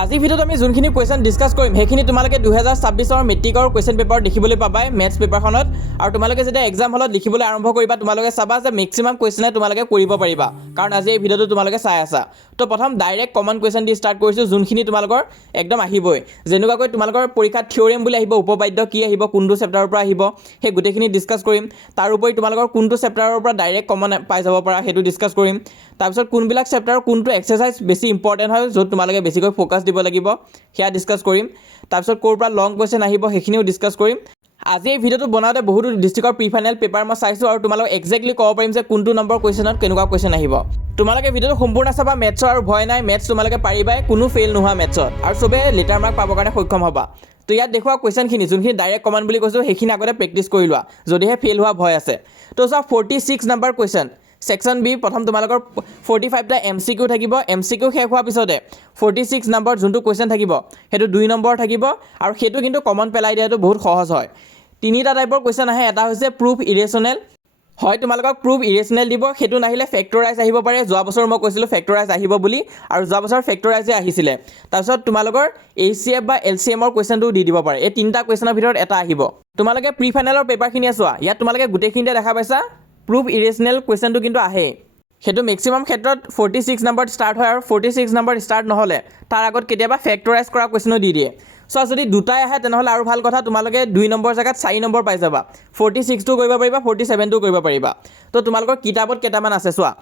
আজিৰ ভিডিঅ'ত আমি যোনখিনি কুৱেশ্যন ডিছকাছ কৰিম সেইখিনি তোমালোকে 2026 মেট্ৰিকৰ কুৱেশ্যন পেপাৰ দেখিবলৈ পাবা মেথছ পেপাৰখনত আৰু তোমালোকে যেতিয়া এক্সাম হলত লিখিবলৈ আৰম্ভ কৰিবা তোমালোকে চাবা যে মেক্সিমাম কুৱেশ্যনে তোমালোকে কৰিব পাৰিবা কাৰণ আজি এই ভিডিঅ'টো তোমালোকে চাই আছা তো প্ৰথম ডাইৰেক্ট কমন কুৱেশ্যন দি ষ্টাৰ্ট কৰিছোঁ যোনখিনি তোমালোকৰ একদম আহিবই যেনেকুৱাকৈ তোমালোকৰ পৰীক্ষাত থিয়ৰেম বুলি আহিব উপপাদ্য কি আহিব কোনটো চেপ্টাৰৰ পৰা আহিব সেই গোটেইখিনি ডিছকাছ কৰিম তাৰ উপৰি তোমালোকৰ কোনটো চেপ্টাৰৰ পৰা ডাইৰেক্ট কমন পাই যাব পাৰা সেইটো ডিছকাছ কৰিম তাৰপিছত কোনবিলাক চেপ্টাৰৰ কোনটো এক্সাৰচাইজ বেছি ইম্পৰ্টেণ্ট হয় য'ত তোমালোকে বেছিকৈ ফ'কাছ দিব লাগিব সেয়া ডিছকাছ কৰিম তাৰপিছত ক'ৰ পৰা লং কুৱেশ্যন আহিব সেইখিনিও ডিছকাছ কৰিম আজি এই ভিডিঅ'টো বনাওঁতে বহুতো ডিষ্ট্ৰিক্টৰ প্ৰি ফাইনেল পেপাৰ মই চাইছোঁ আৰু তোমালোকক এক্সেক্টলি ক'ব পাৰিম যে কোনটো নম্বৰ কুৱেশ্যনত কেনেকুৱা কুৱেশ্যন আহিব তোমালোকে ভিডিঅ'টো সম্পূৰ্ণ চাবা মেথছৰ আৰু ভয় নাই মেথছ তোমালোকে পাৰিবাই কোনো ফেইল নোহোৱা মেথছত আৰু চবে লেটাৰ মাৰ্ক পাবৰ কাৰণে সক্ষম হ'বা তো ইয়াত দেখুওৱা কুৱেশ্যনখিনি যোনখিনি ডাইৰেক্ট কমন বুলি কৈছোঁ সেইখিনি আগতে প্ৰেক্টিছ কৰি লোৱা যদিহে ফেইল হোৱা ভয় আছে তো চোৱা 46 নম্বৰ কুৱেশ্যন সেকশন বি প্ৰথম তোমালোকৰ 45টা MCQ থাকিব MCQ শেষ হোৱাৰ পিছতে 46 নম্বৰ যোনটো কুৱেশ্যন থাকিব সেইটো 2 নম্বৰ থাকিব আৰু সেইটো কিন্তু কমন পেলাই দিয়াটো বহুত সহজ হয় তিনিটা টাইপৰ কুৱেশ্যন আহে এটা হৈছে প্ৰুফ ইৰেচনেল হয় তোমালোকক প্ৰুফ ইৰেচনেল দিব সেইটো নাহিলে ফেক্টৰাইজ আহিব পাৰে যোৱা বছৰ মই কৈছিলোঁ ফেক্টৰাইজ আহিব বুলি আৰু যোৱা বছৰ ফেক্টৰাইজে আহিছিলে তাৰপিছত তোমালোকৰ HCF বা LCMৰ কুৱেশ্যনটো দি দিব পাৰে এই তিনিটা কুৱেশ্যনৰ ভিতৰত এটা আহিব তোমালোকে প্ৰি ফাইনেলৰ পেপাৰখিনি চোৱা ইয়াত তোমালোকে গোটেইখিনিতে দেখা পাইছা প্ৰুফ ইৰেচনেল কুৱেশ্যনটো কিন্তু আহে সেইটো মেক্সিমাম ক্ষেত্ৰত 46 নম্বৰত ষ্টাৰ্ট হয় আৰু 46 নম্বৰত ষ্টাৰ্ট নহ'লে তাৰ আগত কেতিয়াবা ফেক্টৰাইজ কৰা কুৱেশ্যনো দি দিয়ে চ' যদি দুটাই আহে তেনেহ'লে আৰু ভাল কথা তোমালোকে 2 নম্বৰ জেগাত 4 নম্বৰ পাই যাবা 46টো কৰিব পাৰিবা 47টো কৰিব পাৰিবা তো তোমালোকৰ কিতাপত কেইটামান আছে চোৱা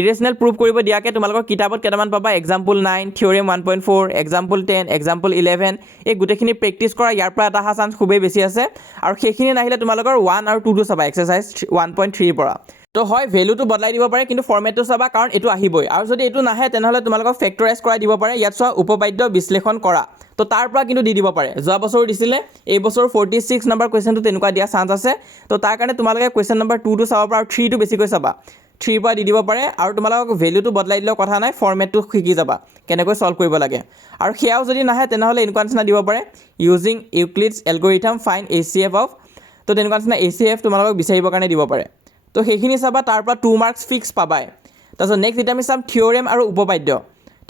ইৰেচনেল প্ৰুফ কৰিব দিয়াকৈ তোমালোকৰ কিতাপত কেইটামান পাবা এক্সাম্পল 9 থিয়ৰেম 1.4 এক্সাম্পল 10 এক্সাম্পল 11 এই গোটেইখিনি প্ৰেক্টিছ কৰা ইয়াৰ পৰা এটা অহা চান্স খুবেই বেছি আছে আৰু সেইখিনি নাহিলে তোমালোকৰ 1 আৰু 2টো চাবা এক্সাৰচাইজ 1.3 পৰা তো হয় ভেলুটো বদলাই দিব পাৰে কিন্তু ফৰ্মেটটো চাবা কাৰণ এইটো আহিবই আৰু যদি এইটো নাহে তেনেহ'লে তোমালোকক ফেক্টৰাইজ কৰাই দিব পাৰে ইয়াত চোৱা উপপাদ্য বিশ্লেষণ কৰা তো তাৰ পৰা কিন্তু দি দিব পাৰে যোৱা বছৰো দিছিলে এই বছৰ 46 নম্বৰ কুৱেশ্যনটো তেনেকুৱা দিয়া চান্স আছে তো তাৰ কাৰণে তোমালোকে কুৱেশ্যন নম্বৰ 2টো চাব পাৰা আৰু 3টো বেছিকৈ চাবা 3 পৰা দি দিব পাৰে আৰু তোমালোকক ভেলুটো বদলাই দিলেও কথা নাই ফৰ্মেটটো শিকি যাবা কেনেকৈ সলভ কৰিব লাগে আৰু সেয়াও যদি নাহে তেনেহ'লে এনেকুৱা নিচিনা দিব পাৰে using Euclid's algorithm find HCF of তো তেনেকুৱা নিচিনা HCF তোমালোকক বিচাৰিবৰ কাৰণে দিব পাৰে তো সেইখিনি চাবা তাৰ পৰা 2 মাৰ্কছ ফিক্স পাবাই তাৰপিছত নেক্সট এতিয়া আমি চাম থিয়ৰেম আৰু উপপাদ্য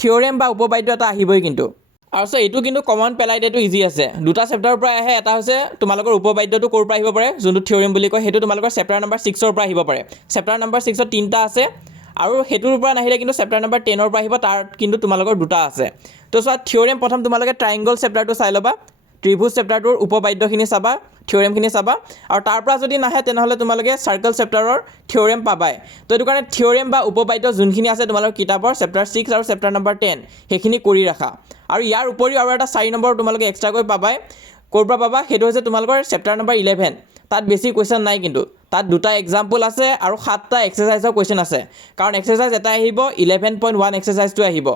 থিয়ৰেম বা উপপাদ্য এটা আহিবই কিন্তু আৰু চ' এইটো কিন্তু কমন পেলাই দিয়াটো ইজি আছে দুটা চেপ্টাৰৰ পৰা আহে এটা হৈছে তোমালোকৰ উপপাদ্যটো ক'ৰ পৰা আহিব পাৰে যোনটো থিয়ৰেম বুলি কয় সেইটো তোমালোকৰ চেপ্টাৰ নম্বৰ 6ৰ পৰা আহিব পাৰে চেপ্টাৰ নম্বৰ 6ত 3টা আছে আৰু সেইটোৰ পৰা নাহিলে কিন্তু চেপ্টাৰ নম্বৰ 10ৰ পৰা আহিব তাৰ কিন্তু তোমালোকৰ দুটা আছে তো চোৱা থিয়ৰেম প্ৰথম তোমালোকে ট্ৰাইংগল চেপ্টাৰটো চাই ল'বা ত্ৰিভুজ চেপ্টাৰটোৰ উপপাদ্যখিনি চাবা থিয়ৰেমখিনি চাবা আৰু তাৰ পৰা যদি নাহে তেনেহ'লে তোমালোকে চাৰ্কল চেপ্টাৰৰ থিয়ৰেম পাবাই তো এইটো কাৰণে থিয়ৰেম বা উপপাদ্য যোনখিনি আছে তোমালোকৰ কিতাপৰ চেপ্টাৰ 6 আৰু চেপ্টাৰ নম্বৰ 10 সেইখিনি কৰি ৰাখা আৰু ইয়াৰ উপৰিও আৰু এটা 4 নম্বৰ তোমালোকে এক্সট্ৰাকৈ পাবাই ক'ৰ পৰা পাবা সেইটো হৈছে তোমালোকৰ চেপ্টাৰ নম্বৰ 11 তাত বেছি কুৱেশ্যন নাই কিন্তু তাত দুটা এক্সাম্পল আছে আৰু 7টা এক্সাৰচাইজৰ কুৱেশ্যন আছে কাৰণ এক্সাৰচাইজ এটা আহিব 11.1 এক্সাৰচাইজটো আহিব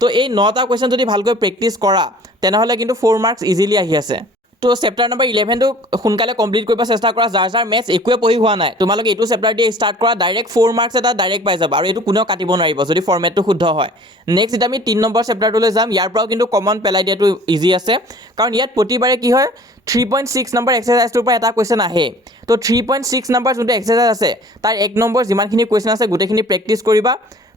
তো এই 9টা কুৱেশ্যন যদি ভালকৈ প্ৰেক্টিছ কৰা তেনেহ'লে কিন্তু 4 মাৰ্কছ ইজিলি আহি আছে তো চেপ্টাৰ নম্বৰ 11টো সোনকালে কমপ্লিট কৰিব চেষ্টা কৰা যাৰ মেথছ একোৱে পঢ়ি হোৱা নাই তোমালোকে এইটো চেপ্টাৰ দিয়ে ষ্টাৰ্ট কৰা ডাইৰেক্ট 4 মাৰ্কছ এটা ডাইৰেক্ট পাই যাবা আৰু এইটো কোনেও কাটিব নোৱাৰিব যদি ফৰ্মেটটো শুদ্ধ হয় নেক্সট এতিয়া আমি 3 নম্বৰ চেপ্টাৰটোলৈ যাম ইয়াৰ পৰাও কিন্তু কমন পেলাই দিয়াটো ইজি আছে কাৰণ ইয়াত প্ৰতিবাৰে কি হয় 3.6 নম্বৰ এক্সাৰচাইজটোৰ পৰা এটা কুৱেশ্যন আহে তো 3.6 নম্বৰ যোনটো এক্সাৰচাইজ আছে তাৰ 1 নম্বৰ যিমানখিনি কুৱেশ্যন আছে গোটেইখিনি প্ৰেক্টিছ কৰিবা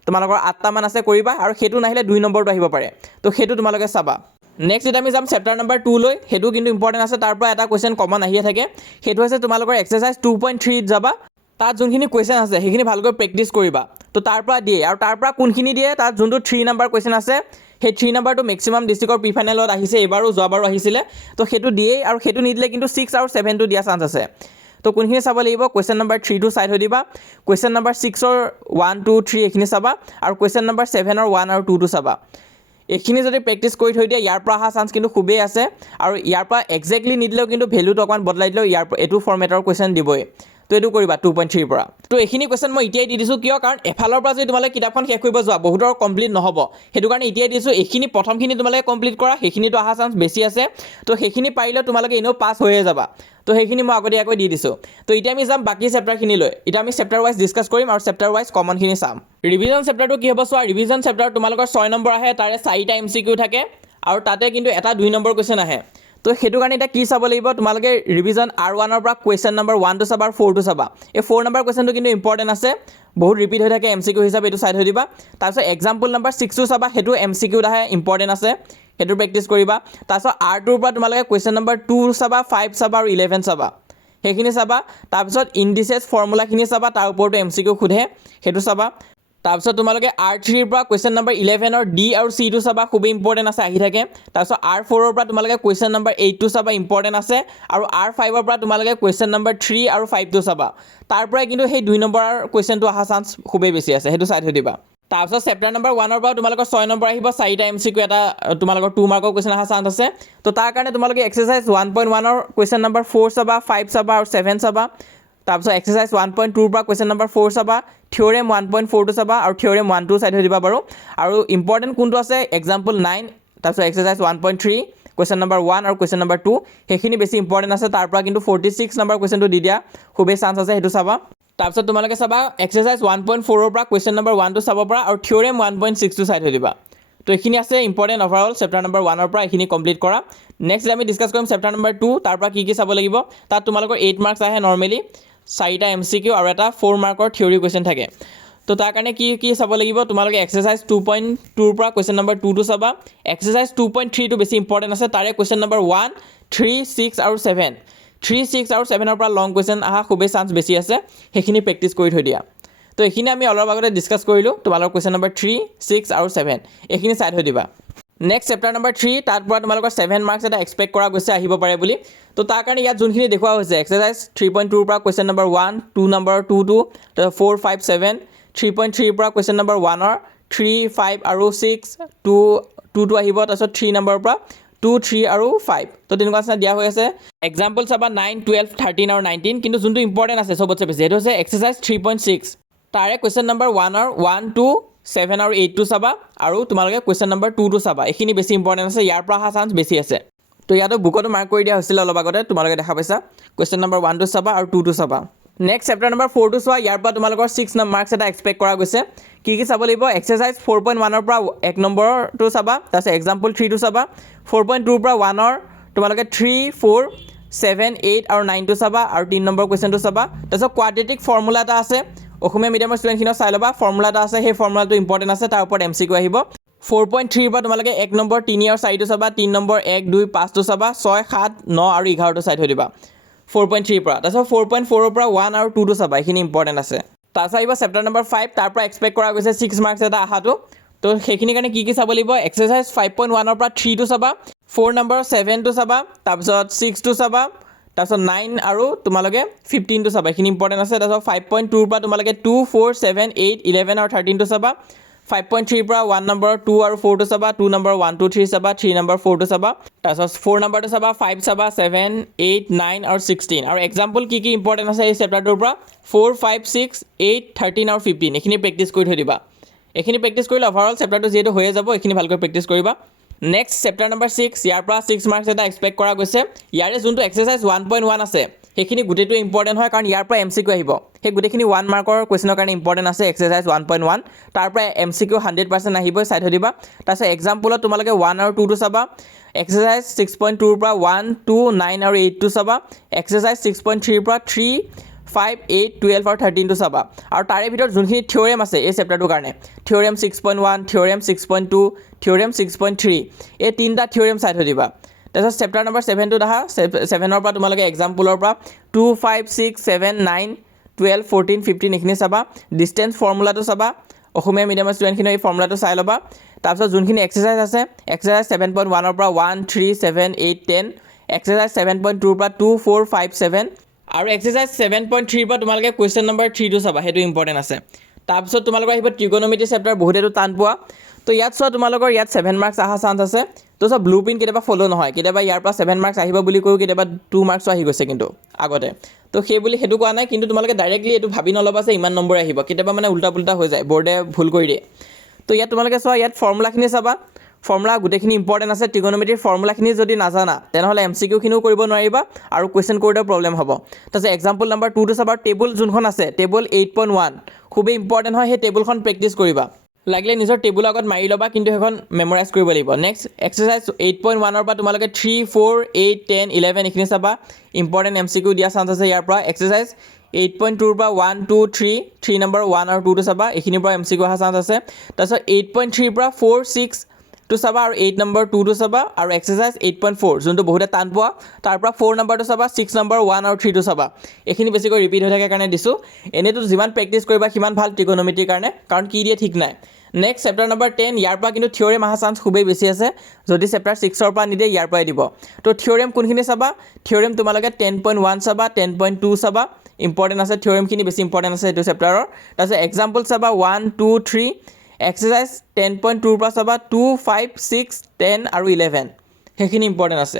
তোমালোকৰ 8টামান আছে কৰিবা আৰু সেইটো নাহিলে 2 নম্বৰটো আহিব পাৰে তো সেইটো তোমালোকে চাবা নেক্সট এতিয়া আমি যাম চেপ্টাৰ নম্বৰ 2 লৈ সেইটো কিন্তু ইম্পৰ্টেণ্ট আছে তাৰ পৰা এটা কুৱেশ্যন কমন আহিয়ে থাকে সেইটো হৈছে তোমালোকৰ এক্সাৰচাইজ 2.3 যাবা তাত যোনখিনি কুৱেশ্যন আছে সেইখিনি ভালকৈ প্ৰেক্টিছ কৰিবা তো তাৰ পৰা দিয়ে আৰু তাৰ পৰা কোনখিনি দিয়ে তাত যোনটো 3 নম্বৰ কুৱেশ্যন আছে সেই 3 নম্বৰটো মেক্সিমাম ডিষ্ট্ৰিক্টৰ প্ৰি ফাইনেলত আহিছে এইবাৰো যোৱাবাৰো আহিছিলে তো সেইটো দিয়েই আৰু সেইটো নিদিলে কিন্তু 6 আৰু 7টো দিয়া চান্স আছে তো কোনখিনি চাব লাগিব কুৱেশ্যন নম্বৰ 3টো চাই থৈ দিবা কুৱেশ্যন নম্বৰ 6ৰ 1 2 3 এইখিনি চাবা আৰু কুৱেশ্যন নম্বৰ 7ৰ 1 আৰু 2টো চাবা এইখিনি যদি প্ৰেক্টিছ কৰি থৈ দিয়া ইয়াৰ পৰা অহা চান্স কিন্তু খুবেই আছে আৰু ইয়াৰ পৰা এক্সেক্টলি নিদিলেও কিন্তু ভেলুটো অকণমান বদলাই দিলেও ইয়াৰ এইটো ফৰ্মেটৰ কুৱেশ্যন দিবই তো এইটো কৰিবা 2.3 পৰা তো এইখিনি কুৱেশ্যন মই এতিয়াই দি দিছোঁ কিয় কাৰণ এফালৰ পৰা যদি তোমালোকে কিতাপখন শেষ কৰিব যোৱা বহুতৰ কমপ্লিট নহ'ব সেইটো কাৰণে এতিয়াই দিছোঁ এইখিনি প্ৰথমখিনি তোমালোকে কমপ্লিট কৰা সেইখিনিতো অহা চান্স বেছি আছে তো সেইখিনি পাৰিলেও তোমালোকে এনেও পাছ হৈয়ে যাবা তো সেইখিনি মই আগতীয়াকৈ দি দিছোঁ তো এতিয়া আমি যাম বাকী চেপ্টাৰখিনিলৈ এতিয়া আমি চেপ্টাৰ ৱাইজ ডিছকাছ কৰিম আৰু চেপ্টাৰ ৱাইজ কমনখিনি চাম ৰিভিজন চেপ্টাৰটো কি হ'ব চোৱা ৰিভিজন চেপ্টাৰ তোমালোকৰ 6 নম্বৰ আহে তাৰে 4টা MCQ থাকে আৰু তাতে কিন্তু এটা 2 নম্বৰ কুৱেশ্যন আহে তো সেইটো কাৰণে এতিয়া কি চাব লাগিব তোমালোকে ৰিভিজন R1ৰ পৰা কুৱেশ্যন নম্বৰ 1টো চাবা আৰু 4টো চাবা এই 4 নম্বৰ কুৱেশ্যনটো কিন্তু ইম্পৰ্টেণ্ট আছে বহুত ৰিপিট হৈ থাকে MCQ হিচাপে এইটো চাই থৈ দিবা তাৰপিছত এক্সাম্পল নম্বৰ 6টো চাবা সেইটো MCQত আহে ইম্পৰ্টেণ্ট আছে সেইটো প্ৰেক্টিছ কৰিবা তাৰপিছত R2 ৰ পৰা তোমালোকে কুৱেশ্যন নম্বৰ 2 চাবা 5 চাবা আৰু 11 চাবা সেইখিনি চাবা তাৰপিছত ইণ্ডিচেছ ফৰ্মুলাখিনি চাবা তাৰ ওপৰতো MCQ সোধে সেইটো চাবা তাৰপিছত তোমালোকে R3 ৰ পৰা কুৱেশ্যন নম্বৰ 11 ৰ D আৰু C টো চাবা খুব ইম্পৰ্টেণ্ট আছে আহি থাকে তাৰপিছত R4 ৰ পৰা তোমালোকে কুৱেশ্যন নম্বৰ 8 টো চাবা ইম্পৰ্টেণ্ট আছে আৰু R5 ৰ পৰা তোমালোকে কুৱেশ্যন নম্বৰ 3 আৰু 5 টো চাবা তাৰ পৰাই কিন্তু সেই 2 নম্বৰৰ কুৱেশ্যনটো অহা চান্স খুবেই বেছি আছে সেইটো চাই থৈ দিবা তাৰপিছত চেপ্টাৰ নম্বৰ 1 ৰ পৰা তোমালোকৰ 6 নম্বৰ আহিব 4টা MCQ এটা তোমালোকৰ 2 মাৰ্কৰ কুৱেশ্যন অহা চান্স আছে তো তাৰ কাৰণে তোমালোকে এক্সাৰসাইজ 1.1 ৰ কুৱেশ্যন নম্বৰ 4 চাবা 5 চাবা আৰু 7 চাবা তাৰপিছত এক্সাৰসাইজ 1.2 ৰ পৰা কুৱেশ্যন নম্বৰ 4 চাবা থিওৰেম 1.4 টো চাবা আৰু থিওৰেম 1 টো চাই থৈ দিবা বাৰু আৰু ইম্পৰ্টেণ্ট কোনটো আছে এক্সাম্পল 9 তাৰপিছত এক্সাৰসাইজ 1.3 কুৱেশ্যন নম্বৰ 1 আৰু কুৱেশ্যন নম্বৰ 2 সেইখিনি বেছি ইম্পৰ্টেণ্ট আছে তাৰ পৰা কিন্তু 46 নম্বৰ কুৱেশ্যনটো দি দিয়া খুবেই চান্স আছে সেইটো চাবা তাৰপিছত তোমালোকে চাবা এক্সাৰসাইজ 1.4 ৰ পৰা কুৱেশ্যন নম্বৰ 1 টো চাব পৰা আৰু থিওৰেম 1.6 টো চাই থৈ দিবা তো এইখিনি আছে ইম্পৰ্টেণ্ট ওভাৰঅল চেপ্টাৰ নম্বৰ 1 ৰ পৰা এইখিনি কমপ্লিট কৰা নেক্সট আমি ডিছকাছ কৰিম চেপ্টাৰ নম্বৰ 2 তাৰ পৰা কি চাব লাগিব তাত তোমালোকৰ 8 মাৰ্কছ আহে নৰ্মেলি 4টা MCQ আৰু এটা 4 মাৰ্কৰ থিওৰি কুৱেশ্যন থাকে তো তাৰ কাৰণে কি চাব লাগিব তোমালোকে এক্সাৰসাইজ 2.2 ৰ পৰা কুৱেশ্যন নম্বৰ 2 টো চাবা এক্সাৰসাইজ 2.3 টো বেছি ইম্পৰ্টেণ্ট আছে তাৰে কুৱেশ্যন নম্বৰ 1 3 6 আৰু 7 3 6 আৰু 7 ৰ পৰা লং কুৱেশ্যন অহা খুবেই চান্স বেছি আছে সেইখিনি প্ৰেক্টিছ কৰি থৈ দিয়া তো এইখিনি আমি অলপ আগতে ডিছকাছ কৰিলোঁ তোমালোকৰ কুৱেশ্যন নম্বৰ 3 6 আৰু 7 এইখিনি চাই থৈ দিবা নেক্সট চেপ্টাৰ নম্বৰ 3 তাৰ পৰা তোমালোকৰ 7 মাৰ্কছ এটা এক্সপেক্ট কৰা গৈছে আহিব পাৰে বুলি তো তাৰ কাৰণে ইয়াত যোনখিনি দেখুওৱা হৈছে এক্সাৰসাইজ 3.2 ৰ পৰা কুৱেশ্যন নম্বৰ 1 2 নম্বৰ 2 2 4 5 7 3.3 ৰ পৰা কুৱেশ্যন নম্বৰ 1 ৰ 3 5 আৰু 6 2 2 টো আহিব তাৰপিছত 3 নম্বৰৰ পৰা 2 3 আৰু 5 তো তেনেকুৱা নিচিনা দিয়া হৈ আছে এক্সাম্পল চাবা 9 12 13 আৰু 19 কিন্তু যোনটো ইম্পৰ্টেণ্ট আছে চবতছে বেছি সেইটো হৈছে এক্সাৰসাইজ 3.6 তাৰে কুৱেশ্যন নম্বৰ 1 ৰ 1 2 7 আৰু 8 টো চাবা আৰু তোমালোকে কুৱেশ্যন নম্বৰ 2 টো চাবা এইখিনি বেছি ইম্পৰ্টেণ্ট আছে ইয়াৰ পৰা অহা চান্স বেছি আছে তো ইয়াতো বুকতো মাৰ্ক কৰি দিয়া হৈছিলে অলপ আগতে তোমালোকে দেখা পাইছা কুৱেশ্যন নম্বৰ 1 টো চাবা আৰু 2 টো চাবা নেক্সট চেপ্টাৰ নম্বৰ 4 টো চোৱা ইয়াৰ পৰা তোমালোকৰ 6 মাৰ্কছ এটা এক্সপেক্ট কৰা গৈছে কি চাব লাগিব এক্সাৰসাইজ 4.1 ৰ পৰা 1 নম্বৰটো চাবা তাৰপিছত এক্সাম্পল 3 টো চাবা 4.2 ৰ পৰা 1 ৰ তোমালোকে 3 4 7 8 আৰু 9 টো চাবা আৰু 3 নম্বৰ কুৱেশ্যনটো চাবা তাৰপিছত কোৱাড্ৰেটিক ফৰ্মুলা এটা আছে অসমীয়া মিডিয়ামৰ ষ্টুডেণ্টখিনিও চাই ল'বা ফৰ্মুলা এটা আছে সেই ফৰ্মুলাটো ইম্পৰ্টেণ্ট আছে তাৰ ওপৰত MCQ আহিব 4.3 ৰ পৰা তোমালোকে 1 নম্বৰ 3 আৰু 4 টো চাবা 3 নম্বৰ 1 2 5 টো চাবা 6 7 9 আৰু 11 টো চাই থৈ দিবা 4.3 ৰ পৰা তাৰপিছত 4.4 ৰ পৰা 1 আৰু 2 টো চাবা এইখিনি ইম্পৰ্টেণ্ট আছে তাৰপিছত আহিব চেপ্টাৰ নম্বৰ 5 তাৰ পৰা এক্সপেক্ট কৰা গৈছে 6 মাৰ্কছ এটা আহাটো তো সেইখিনি কাৰণে কি চাব লাগিব এক্সাৰসাইজ 5.1 ৰ পৰা 3 টো চাবা 4 নম্বৰ 7 টো চাবা তাৰপিছত 6 টো চাবা তাৰপিছত 9 আৰু তোমালোকে 15 টো চাবা এইখিনি ইম্পৰ্টেণ্ট আছে তাৰপিছত 5.2 ৰ পৰা তোমালোকে 2 4 7 8 11 আৰু 13 টো চাবা 5.3 ৰ পৰা 1 নম্বৰ 2 আৰু 4 টো চাবা 2 নম্বৰ 1 2 3 চাবা 3 নম্বৰ 4 টো চাবা তাৰপিছত 4 নম্বৰটো চাবা 5 চাবা 7 8 9 আৰু 16 আৰু এক্সাম্পল কি ইম্পৰ্টেণ্ট আছে এই চেপ্টাৰটোৰ পৰা 4 5 6 8 13 আৰু 15 এইখিনি প্ৰেক্টিছ কৰি থৈ দিবা এইখিনি প্ৰেক্টিছ কৰিলে ওভাৰঅল চেপ্টাৰটো যিহেতু হৈয়ে যাব এইখিনি ভালকৈ প্ৰেক্টিছ কৰিবা নেক্সট চেপ্টাৰ নম্বৰ 6 ইয়াৰ পৰা 6 মাৰ্কছ এটা এক্সপেক্ট কৰা গৈছে ইয়াৰে যোনটো এক্সাৰসাইজ 1.1 আছে সেইখিনি গোটেইটো ইম্পৰ্টেণ্ট হয় কাৰণ ইয়াৰ পৰা MCQ আহিব সেই গোটেইখিনি 1 মাৰ্কৰ কুৱেশ্যনৰ কাৰণে ইম্পৰ্টেণ্ট আছে এক্সাৰসাইজ 1.1 তাৰ পৰা MCQ 100% আহিবই চাই থৈ দিবা তাৰপিছত এক্সাম্পলত তোমালোকে 1 আৰু 2 টো চাবা এক্সাৰসাইজ 6.2 ৰ পৰা 1 2 9 আৰু 8 টো চাবা এক্সাৰসাইজ 6.3 ৰ পৰা 3 5 8 12 আৰু 13 টো চাবা আৰু তাৰে ভিতৰত যোনখিনি থিওৰেম আছে এই চেপ্টাৰটোৰ কাৰণে থিওৰেম 6.1 থিওৰেম 6.2 থিওৰেম 6.3 এই তিনিটা থিওৰেম চাই থৈ দিবা তাৰপিছত চেপ্টাৰ নম্বৰ 7 টো দেখা 7 ৰ পৰা তোমালোকে এক্সাম্পলৰ পৰা 2 5 6 7 9 12 14 15 এইখিনি চাবা ডিষ্টেঞ্চ ফৰ্মুলাটো চাবা অসমীয়া মিডিয়ামৰ ষ্টুডেণ্টখিনি এই ফৰ্মুলাটো চাই ল'বা তাৰপিছত যোনখিনি এক্সাৰসাইজ আছে এক্সাৰসাইজ 7.1 ৰ পৰা 1 3 7 8 10 এক্সাৰসাইজ 7.2 ৰ পৰা 2 4 5 7 আৰু এক্সাৰসাইজ 7.3 ৰ পৰা তোমালোকে কুৱেশ্যন নম্বৰ 3 টো চাবা সেইটো ইম্পৰ্টেণ্ট আছে তাৰপিছত তোমালোকৰ আহিব ট্ৰিগোনোমেট্ৰি চেপ্টাৰ বহুতেতো টান পোৱা তো ইয়াত চোৱা তোমালোকৰ ইয়াত 7 মাৰ্কছ অহা চান্স আছে তো চোৱা ব্লু প্ৰিণ্ট কেতিয়াবা ফ'ল' নহয় কেতিয়াবা ইয়াৰ পৰা 7 মাৰ্কছ আহিব বুলি কৈও কেতিয়াবা 2 মাৰ্কছো আহি গৈছে কিন্তু আগতে তো সেই বুলি সেইটো কোৱা নাই কিন্তু তোমালোকে ডাইৰেক্টলি এইটো ভাবি নল'বা যে ইমান নম্বৰ আহিব কেতিয়াবা মানে উল্টা পুল্টা হৈ যায় বৰ্ডে ভুল কৰি দিয়ে তো ইয়াত তোমালোকে চোৱা ইয়াত ফৰ্মুলাখিনি চাবা ফৰ্মুলা গোটেইখিনি ইম্পৰ্টেণ্ট আছে ট্ৰিগোনোমেট্ৰিৰ ফৰ্মুলাখিনি যদি নাজানা তেনেহ'লে MCQখিনিও কৰিব নোৱাৰিবা আৰু কুৱেশ্যন কৰোঁতেও প্ৰব্লেম হ'ব তাৰপিছত এক্সাম্পল নম্বৰ 2 টো চাবা টেবুল যোনখন আছে টেবুল 8.1 খুবেই ইম্পৰ্টেণ্ট হয় সেই টেবুলখন প্ৰেক্টিছ কৰিবা লাগিলে নিজৰ টেবুলৰ আগত মাৰি ল'বা কিন্তু সেইখন মেমৰাইজ কৰিব লাগিব নেক্সট এক্সাৰসাইজ 8.1 ৰ পৰা তোমালোকে 3 4 8 10 11 এইখিনি চাবা ইম্পৰ্টেণ্ট MCQ দিয়া চান্স আছে ইয়াৰ পৰা এক্সাৰসাইজ 8.2 ৰ পৰা 1 2 3 নম্বৰ 1 আৰু 2 টো চাবা এইখিনিৰ পৰা MCQ অহা চান্স আছে তাৰপিছত 8.3 ৰ পৰা 4 6 টো চাবা আৰু 8 নম্বৰ 2 টো চাবা আৰু এক্সাৰসাইজ 8.4 যোনটো বহুতে টান পোৱা তাৰ পৰা 4 নম্বৰটো চাবা 6 নম্বৰ 1 আৰু 3 টো চাবা এইখিনি বেছিকৈ ৰিপিট হৈ থাকে কাৰণে দিছো এনেটো যিমান প্ৰেক্টিছ কৰিবা সিমান ভাল ত্ৰিকোণমিতিৰ কাৰণে কাৰণ কি দিয়ে ঠিক নাই নেক্সট চেপ্টাৰ নম্বৰ 10 ইয়াৰ পৰা কিন্তু থিওৰেম অহা চান্স খুবেই বেছি আছে যদি চেপ্টাৰ 6 ৰ পৰা নিদিয়ে ইয়াৰ পৰাই দিব তো থিওৰেম কোনখিনি চাবা থিওৰেম তোমালোকে 10.1 চাবা 10.2 চাবা ইম্পৰ্টেন্ট আছে থিওৰেমখিনি বেছি ইম্পৰ্টেন্ট আছে এইটো চেপ্টাৰৰ তাৰপিছত এক্সাম্পল চাবা 1 2 3 এক্সাৰসাইজ 10.2 ৰ পৰা চাবা 2 5 6 10 আৰু 11 সেইখিনি ইম্পৰ্টেন্ট আছে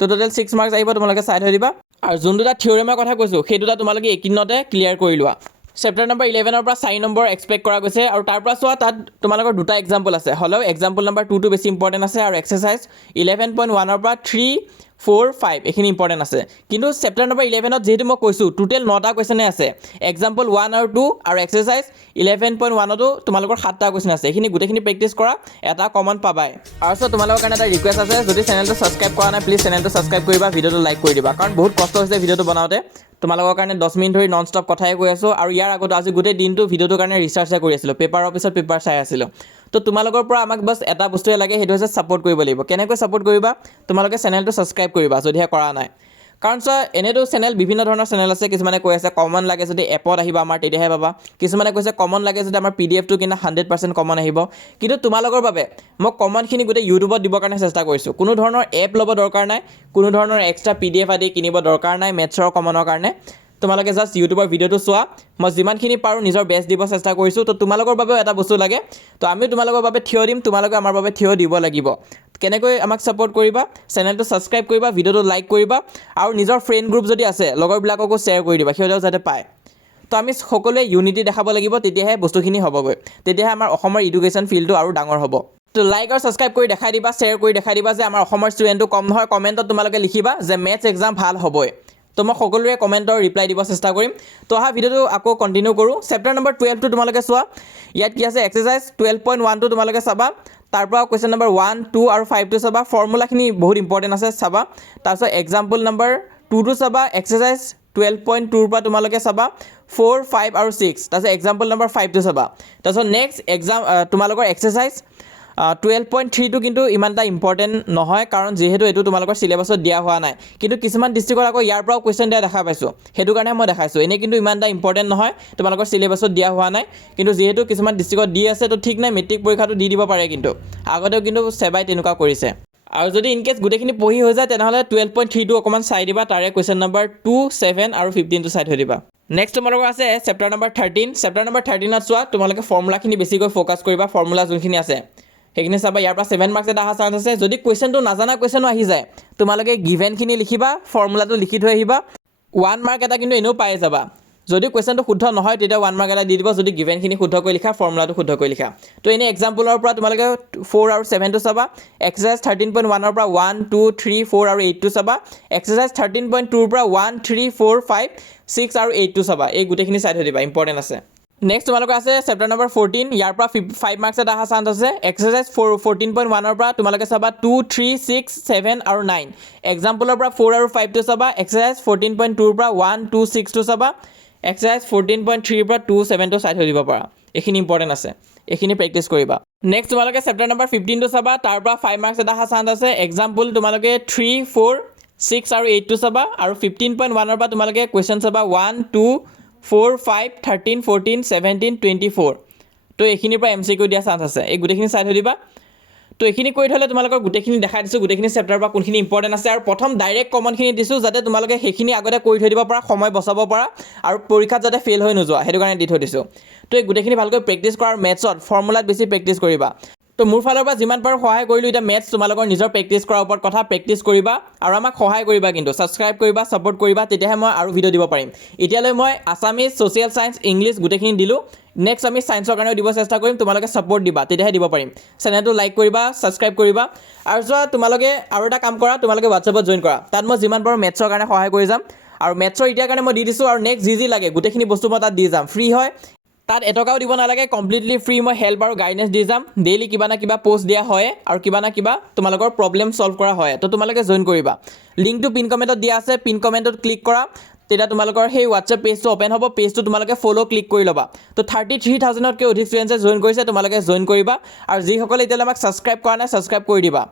তো টোটেল 6 মাৰ্কছ আহিব তোমালোকে চাই থৈ দিবা আৰু যোন দুটা থিওৰেমৰ কথা কৈছো সেই দুটা তোমালোকে একিদিনতে ক্লিয়াৰ কৰি লোৱা চেপ্টাৰ নম্বৰ 11 ৰ পৰা 4 নম্বৰ এক্সপেক্ট কৰা গৈছে আৰু তাৰ পৰা চোৱা তাত তোমালোকৰ দুটা এক্সাম্পল আছে হলেও এক্সাম্পল নম্বৰ 2 টো বেছি ইম্পৰ্টেন্ট আছে আৰু এক্সাৰসাইজ 11.1 ৰ পৰা 3 4 5 এইখিনি ইম্পৰ্টেন্ট আছে কিন্তু চেপ্টাৰ নম্বৰ 11 ত যেহেতু মই কৈছো টোটেল 9টা কোৱেশ্চনে আছে এক্সাম্পল 1 আৰু 2 আৰু এক্সাৰসাইজ 11.1 তো তোমালোকৰ 7টা কোৱেশ্চন আছে এইখিনি গোটেইখিনি প্ৰেক্টিছ কৰা এটা কমন পাবাই আৰু সো তোমালোকৰ কাৰণে এটা ৰিকুৱেষ্ট আছে যদি চেনেলটো সাবস্ক্ৰাইব কৰা নাই প্লিজ চেনেলটো সাবস্ক্ৰাইব কৰিবা ভিডিওটো লাইক কৰি দিবা কাৰণ বহুত কষ্ট হৈছে ভিডিওটো বনাওতে তোমালোকৰ কাৰণে 10 মিনিট ধৰি নন ষ্টপ কথাই কৈ আছো আৰু ইয়াৰ আগত আজি গোটেই দিনটো ভিডিওটোৰ কাৰণে ৰিসাৰ্চে কৰি আছিলো পেপাৰৰ পিছত পেপাৰ চাই আছিলো তো তোমালোকৰ পৰা আমাক বাস এটা বস্তুৱে লাগে হেতু হৈছে সাপোৰ্ট কৰিব লাগিব কেনেকৈ সাপোৰ্ট কৰিবা তোমালোকে চেনেলটো সাবস্ক্ৰাইব কৰিবা যদিহে কৰা নাই কাৰণ সো এনেটো চেনেল বিভিন্ন ধৰণৰ চেনেল আছে কিছুমানে কৈ আছে কমন লাগে যদি এপত আহিবা আমাৰ তেতিয়াহে পাবা কিছুমানে কৈছে কমন লাগে যদি আমাৰ পিডিএফ টো কিনা 100% কমন আহিব কিন্তু তোমালোকৰ বাবে মই কমনখিনি গোটেই ইউটিউবত দিবৰ কাৰণে চেষ্টা কৰিছো কোনো ধৰণৰ এপ ল'ব দৰকাৰ নাই কোনো ধৰণৰ এক্সট্ৰা পিডিএফ আদি কিনিব দৰকাৰ নাই মেথছৰ কমনৰ কাৰণে তোমালোকে জাস্ট ইউটিউবৰ ভিডিওটো চোৱা মই যিমানখিনি পাৰো নিজৰ বেষ্ট দিব চেষ্টা কৰিছো তো তোমালোকৰ বাবে এটা বস্তু লাগে তো আমি তোমালোকৰ বাবে থিয় দিম তোমালোকে আমাৰ বাবে থিয় দিব লাগিব কেনেকৈ আমাক সাপোৰ্ট কৰিবা চেনেলটো সাবস্ক্ৰাইব কৰিবা ভিডিওটো লাইক কৰিবা আৰু নিজৰ ফ্ৰেণ্ড গ্ৰুপ যদি আছে লগৰবিলাককো শ্বেয়াৰ কৰি দিবা সিহঁতেও যাতে পায় তো আমি সকলোৱে ইউনিটি দেখাব লাগিব তেতিয়াহে বস্তুখিনি হ'বগৈ তেতিয়াহে আমাৰ অসমৰ এডুকেশ্যন ফিল্ডটো আৰু ডাঙৰ হ'ব তো লাইক আৰু সাবস্ক্ৰাইব কৰি দেখাই দিবা শ্বেয়াৰ কৰি দেখাই দিবা যে আমাৰ অসমৰ ষ্টুডেণ্টটো কম নহয় কমেণ্টত তোমালোকে লিখিবা যে মেথছ এক্সাম ভাল হ'বই তো মই সকলোৰে কমেণ্টৰ ৰিপ্লাই দিব চেষ্টা কৰিম তো অহা ভিডিওটো আকৌ কন্টিনিউ কৰোঁ চেপ্টাৰ নম্বৰ 12 টো তোমালোকে চোৱা ইয়াত কি আছে এক্সাৰসাইজ 12.1 টো তোমালোকে চাবা তাৰ পৰা কোৱেশ্চন নম্বৰ 1 2 আৰু 5 টো চাবা ফৰ্মুলাখিনি বহুত ইম্পৰ্টেন্ট আছে চাবা তাৰপিছত এক্সাম্পল নম্বৰ 2 টো চাবা এক্সাৰসাইজ 12.2 ৰ পৰা তোমালোকে চাবা 4 5 আৰু 6 তাৰপিছত এক্সাম্পল নম্বৰ 5 টো চাবা তাৰপিছত নেক্সট এক্সাম তোমালোকৰ এক্সাৰসাইজ 12.3 টো কিন্তু ইমানটা ইম্পৰ্টেন্ট নহয় কাৰণ যেহেতু এটো তোমালোকৰ সিলেবাছত দিয়া হোৱা নাই কিন্তু কিছুমান ডিস্ট্ৰিক্টৰ আকৌ ইয়াৰ পৰাও কোৱেশ্চন দিয়া দেখা পাইছো হেতু কাৰণে মই দেখাইছো এনে কিন্তু ইমানটা ইম্পৰ্টেন্ট নহয় তোমালোকৰ সিলেবাছত দিয়া হোৱা নাই কিন্তু যেহেতু কিছুমান ডিস্ট্ৰিক্টত দি আছে তো ঠিক নাই মেট্ৰিক পৰীক্ষাটো দি দিব পাৰে কিন্তু আগতেও কিন্তু সেবাই তেনেকুৱা কৰিছে আৰু যদি ইন কেছ গোটেইখিনি পঢ়ি হৈ যায় তেনেহলে 12.3 টো অকমান চাই দিবা তাৰে কোৱেশ্চন নম্বৰ 2 7 আৰু 15 টো চাই থৈ দিবা নেক্সট তোমালোকৰ আছে চেপ্টাৰ নম্বৰ 13 চেপ্টাৰ নম্বৰ 13 ত চোৱা তোমালোকে ফৰ্মুলাখিনি বেছিকৈ ফোকাস কৰিবা ফৰ্মুলা যোনখিনি আছে সেইখিনি চাবা ইয়াৰ পৰা 7 মাৰ্কছ এটা অহা চান্স আছে যদি কোৱেশ্চনটো নাজানা কোৱেশ্চনো আহি যায় তোমালোকে গিভেনখিনি লিখিবা ফৰ্মুলাটো লিখি থৈ আহিবা 1 মাৰ্ক এটা কিন্তু এনেও পাই যাবা যদি কোৱেশ্চনটো শুদ্ধ নহয় তেতিয়া 1 মাৰ্ক এটা দি দিব যদি গিভেনখিনি শুদ্ধকৈ লিখা ফৰ্মুলাটো শুদ্ধকৈ লিখা তো এনে এক্সাম্পলৰ পৰা তোমালোকে 4 আৰু 7 টো চাবা এক্সাৰসাইজ 13.1 ৰ পৰা 1 2 3 4 আৰু 8 টো চাবা এক্সাৰসাইজ 13.2 ৰ পৰা 1 3 4 5 6 আৰু 8 টো চাবা এই গোটেইখিনি চাই থৈ দিবা ইম্পৰ্টেন্ট আছে নেক্সট তোমালোকৰ আছে চেপ্টাৰ নম্বৰ 14 ইয়াৰ পৰা 5 মাৰ্কছ এটা অহা চান্স আছে এক্সাৰসাইজ 14.1 ৰ পৰা তোমালোকে চাবা 2 3 6 7 আৰু 9 এক্সাম্পলৰ পৰা 4 আৰু 5 টো চাবা এক্সাৰসাইজ 14.2 ৰ পৰা 1 2 6 টো চাবা এক্সাৰসাইজ 14.3 ৰ পৰা 2 7 টো চাই থৈ দিব পাৰা এইখিনি ইম্পৰ্টেন্ট আছে এইখিনি প্ৰেক্টিছ কৰিবা নেক্সট তোমালোকে চেপ্টাৰ নম্বৰ 15 টো চাবা তাৰ পৰা 5 মাৰ্কছ এটা অহা চান্স আছে এক্সাম্পল তোমালোকে 3 4 6 আৰু 8 টো চাবা আৰু 15.1 ৰ পৰা তোমালোকে কোৱেশ্চন চাবা 1 2 4 5 13 14 17 24 তো এইখিনিৰ পৰা এমসিকিউ দিয়া চান্স আছে এই গোটেইখিনি চাই থৈ দিবা তো এইখিনি কৰি থলে তোমালোকৰ গোটেইখিনি দেখাই দিছো গোটেইখিনি চেপ্টাৰৰ পৰা কোনখিনি ইম্পৰ্টেন্ট আছে আৰু প্ৰথম ডাইৰেক্ট কমনখিনি দিছো যাতে তোমালোকে সেইখিনি আগতে কৰি থৈ দিব পাৰা সময় বচাব পাৰা আৰু পৰীক্ষাত যাতে ফেল হৈ নোযোৱা হেতু কাৰণে দি থৈ দিছো তো এই গোটেইখিনি ভালকৈ প্ৰেক্টিছ কৰা আৰু মেথছত ফৰ্মুলাত বেছি প্ৰেক্টিছ কৰিবা তো মোৰ ফালৰ পৰা যিমান পাৰো সহায় কৰিলো এটা মেথছ তোমালোকৰ নিজৰ প্ৰেক্টিছ কৰাৰ ওপৰত কথা প্ৰেক্টিছ কৰিবা আৰু আমাক সহায় কৰিবা কিন্তু সাবস্ক্ৰাইব কৰিবা সাপোৰ্ট কৰিবা তেতিয়াহে মই আৰু ভিডিও দিব পাৰিম এতিয়ালৈ মই আসামিজ সোশ্যাল সায়েন্স ইংলিশ গোটেইখিনি দিলো নেক্সট আমি সায়েন্সৰ কাৰণে দিব চেষ্টা কৰিম তোমালোকে সাপোৰ্ট দিবা তেতিয়াহে দিব পাৰিম চেনেলটো লাইক কৰিবা সাবস্ক্ৰাইব কৰিবা আৰু যোৱা তোমালোকে আৰু এটা কাম কৰা তোমালোকে WhatsAppত জয়েন কৰা তাত মই যিমান পাৰো মেথছৰ কাৰণে সহায় কৰি যাম আৰু মেথছৰ ইতিয়াৰ কাৰণে মই দি দিছো আৰু নেক্সট যি লাগে গোটেইখিনি বস্তু মই তাত দি যাম ফ্ৰী হয় তাত এটকাও দিব নালাগে কমপ্লিটলি ফ্ৰী মই হেল্প আৰু গাইডেন্স দি যাম ডেইলি কিবা না কিবা পোষ্ট দিয়া হয় আৰু কিবা না কিবা তোমালোকৰ প্ৰবলেম সলভ কৰা হয় তো তোমালোকে জয়েন কৰিবা লিংকটো পিন কমেন্টত দিয়া আছে পিন কমেন্টত ক্লিক কৰা তেতিয়া তোমালোকৰ সেই হোৱাটছএপ পেজটো অ'পেন হ'ব পেজটো তোমালোকে ফ'ল' ক্লিক কৰি ল'বা তো 33,000তকৈ অধিক ষ্টুডেণ্টছে জইন কৰিছে তোমালোকে জইন কৰিবা আৰু যিসকলে এতিয়ালৈ আমাক ছাবস্ক্ৰাইব কৰা নাই ছাবস্ক্ৰাইব কৰি দিবা